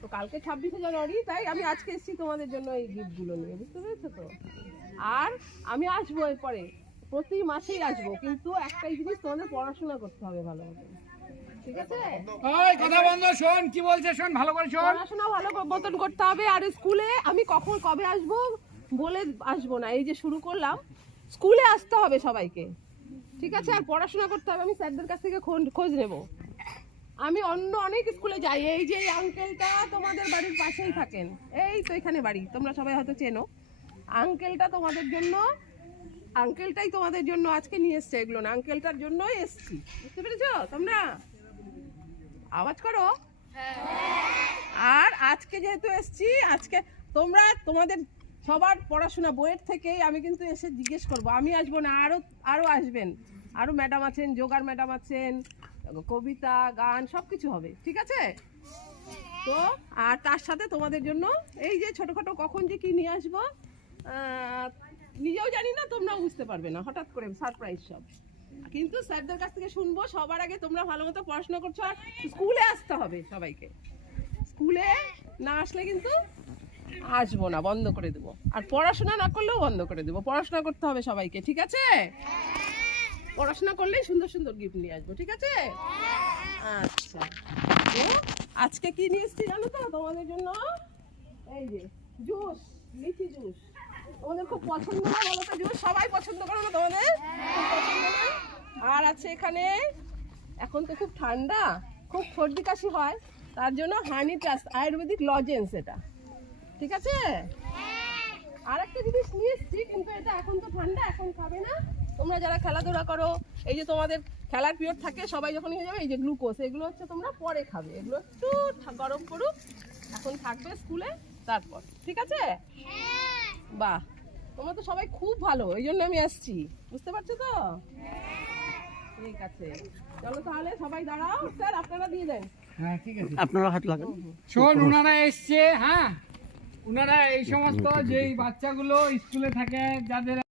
তো কালকে ছাব্বিশে জানুয়ারি তাই আমি আজকে এসেছি তোমাদের জন্য এই গিফটগুলো নিয়ে বুঝতে পেরেছ তো? আর আমি আসব এরপরে প্রতি মাসেই আসব কিন্তু একটাই জিনিস তোমাদের পড়াশোনা করতে হবে ভালো মতো ঠিক আছে? ওই কথা বন্ধ শোন কি বলছে শোন ভালো করে শোন। পড়াশোনা ভালো মতন করতে হবে আর স্কুলে আমি কখন কবে আসব বলে আসব না এই যে শুরু করলাম স্কুলে আসতে হবে সবাইকে। ঠিক আছে? আর পড়াশোনা করতে হবে আমি স্যারদের কাছ থেকে খোঁজ নেব। আমি অন্য অনেক স্কুলে যাই। এই যে আঙ্কেলটা তোমাদের বাড়ির পাশেই থাকেন। এই তো এখানে বাড়ি, তোমরা সবাই হয়তো চেনো। আঙ্কেলটা তোমাদের জন্য আঙ্কেলটাই তোমাদের জন্য আজকে নিয়ে এসছে। এগুলো না আঙ্কেলটার জন্যই এসছি। বুঝতে পেরেছ তোমরা? আওয়াজ করো। আর আজকে যেহেতু এসছি, আজকে তোমরা, তোমাদের সবার পড়াশোনা বইয়ের থেকেই আমি কিন্তু এসে জিজ্ঞেস করব। আমি আসব না আরও আরও আসবেন। আরও ম্যাডাম আছেন যোগার ম্যাডাম আছেন কবিতা, গান সব কিছু হবে, ঠিক আছে? তো, আর তার সাথে তোমাদের জন্য এই যে ছোটোখাটো কখন যে কি নিয়ে আসব নিজেও জানি না, তোমরাও বুঝতে পারবে না, হঠাৎ করে সারপ্রাইজ সব। কিন্তু স্যারদের কাছ থেকে শুনব, সবার আগে তোমরা ভালো মতো পড়াশোনা করছ, আর স্কুলে আসতে হবে সবাইকে। স্কুলে না আসলে কিন্তু আসব না, বন্ধ করে দেবো। আর পড়াশোনা না করলেও বন্ধ করে দেবো, পড়াশোনা করতে হবে সবাইকে, ঠিক আছে? পড়াশোনা করলেই সুন্দর সুন্দর গিফট নিয়ে আসব, ঠিক আছে? আচ্ছা। আজকে কি নিয়ে এসছি জানো তো তোমাদের জন্য? এই যে, জুস, লিচি জুস। তোমাদের খুব পছন্দ না বলো তো জুস? সবাই পছন্দ করো না তোমাদের? আর আছে এখানে, এখন তো খুব ঠান্ডা, খুব সর্দি কাশি হয়। তার জন্য হানি ট্রাস্ট আয়ুর্বেদিক লজেন্স এটা। ঠিক আছে? আর একটা জিনিস নিয়ে এসছি কিন্তু এটা এখন তো ঠান্ডা এখন খাবে না। তোমরা যারা খেলাধুলা করো এই যে তোমাদের খেলার পিরিয়ড থাকে সবাই যখন হয়ে যাবে এই যে গ্লুকোজ এগুলো হচ্ছে তোমরা পরে খাবে। এগুলো একটু গরম করুক এখন থাকবে স্কুলে তারপর। ঠিক আছে? বাহ তোমরা তো সবাই খুব ভালো এই জন্য আমি আসছি। বুঝতে পারছ তো? ঠিক আছে। চলো তাহলে সবাই দাঁড়াও। স্যার আপনারা দিয়ে দেন। হ্যাঁ ঠিক আছে। আপনারা হাত লাগান। শোন এসছে হ্যাঁ? ওনারা এই সমস্ত যেই বাচ্চাগুলো স্কুলে থাকে যাদের